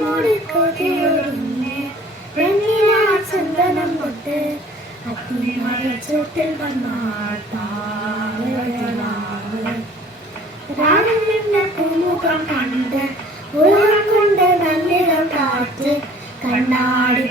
മൂടിക്കൊതിയൊരുങ്ങി വെണ്ണില ചന്ദനം തൊട്ട് അത്തിമരച്ചോട്ടിൽ വന്നാട്ടാവിന്റെ പൂമുഖം കണ്ട് ഉള്ളം കൊണ്ട് നല്ലിടം കാറ്റ് കണ്ണാടി